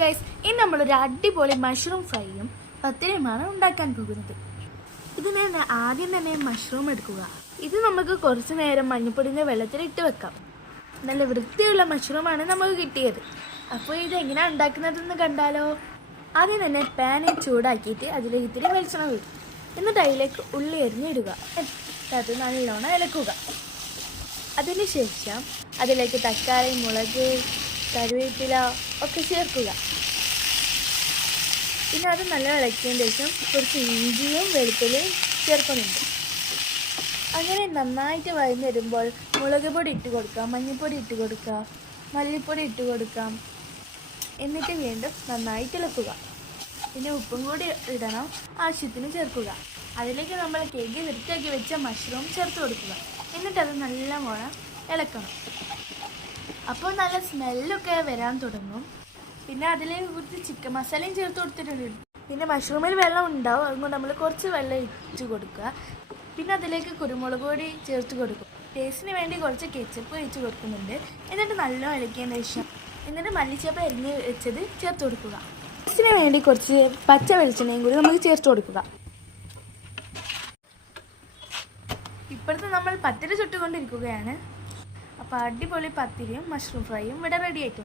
Guys, ഇന്ന് നമ്മളൊരു അടിപൊളി മഷ്റൂം ഫ്രൈയും പത്തിരിയുമാണ് ഉണ്ടാക്കാൻ പോകുന്നത്. ഇതിന് ആദ്യം തന്നെ മഷ്റൂം എടുക്കുക. ഇത് നമുക്ക് കുറച്ച് നേരം മഞ്ഞപ്പൊടിൻ്റെ വെള്ളത്തിലിട്ട് വെക്കാം. നല്ല വൃത്തിയുള്ള മഷ്റൂമാണ് നമുക്ക് കിട്ടിയത്. അപ്പോൾ ഇതെങ്ങനെയാണ് ഉണ്ടാക്കുന്നതെന്ന് കണ്ടാലോ. ആദ്യം തന്നെ പാനിൽ ചൂടാക്കിയിട്ട് അതിലേക്ക് ഇത്തിരി വെളിച്ചെണ്ണ ഒഴിക്കും. എന്നിട്ട് അതിലേക്ക് ഉള്ളി അരിഞ്ഞിടുക. അത് നല്ലോണം ഇളക്കുക. അതിനുശേഷം അതിലേക്ക് തക്കാളി, മുളക്, കറിവേപ്പില ഒക്കെ ചേർക്കുക. പിന്നെ അത് നല്ല ഇളക്കിയതിന് ശേഷം കുറച്ച് ഇഞ്ചിയും വെളുത്തുള്ളിയും ചേർക്കുന്നുണ്ട്. അങ്ങനെ നന്നായിട്ട് വഴന്ന് വരുമ്പോൾ മുളക് പൊടി ഇട്ട് കൊടുക്കാം, മഞ്ഞൾപ്പൊടി ഇട്ട് കൊടുക്കാം, മല്ലിപ്പൊടി ഇട്ട് കൊടുക്കാം. എന്നിട്ട് വീണ്ടും നന്നായിട്ട് ഇളക്കുക. പിന്നെ ഉപ്പും കൂടി ഇടണം, ആവശ്യത്തിന് ചേർക്കുക. അതിലേക്ക് നമ്മൾ കേക്ക് വൃത്തിയാക്കി വെച്ച മഷ്റൂം ചേർത്ത് കൊടുക്കുക. എന്നിട്ട് അത് നല്ലവണ്ണം ഇളക്കണം. അപ്പോൾ നല്ല സ്മെല്ലൊക്കെ വരാൻ തുടങ്ങും. പിന്നെ അതിലേക്ക് കുറച്ച് ചിക്കൻ മസാലയും ചേർത്ത് കൊടുത്തിട്ടുണ്ട്. പിന്നെ മഷ്റൂമിൽ വെള്ളം ഉണ്ടാവും, അതുകൊണ്ട് നമ്മൾ കുറച്ച് വെള്ളം ഇട്ട് കൊടുക്കുക. പിന്നെ അതിലേക്ക് കുരുമുളക് പൊടി ചേർത്ത് കൊടുക്കും. ടേസ്റ്റിന് വേണ്ടി കുറച്ച് കെച്ചപ്പ് ഒഴിച്ച് കൊടുക്കുന്നുണ്ട്. എന്നിട്ട് നല്ല ഇളക്കിയതിന് ശേഷം മല്ലിച്ചപ്പ് അരിഞ്ഞ് വെച്ചത് ചേർത്ത് കൊടുക്കുക. ടേസ്റ്റിന് വേണ്ടി കുറച്ച് പച്ച വെളിച്ചെണ്ണയും കൂടി നമുക്ക് ചേർത്ത് കൊടുക്കുക. ഇപ്പോഴത്തെ നമ്മൾ പത്തിരി ചുട്ടുകൊണ്ടിരിക്കുകയാണ്. അപ്പോൾ അടിപൊളി പത്തിരിയും മഷ്റൂം ഫ്രൈയും ഇവിടെ റെഡി ആയിട്ടുണ്ട്.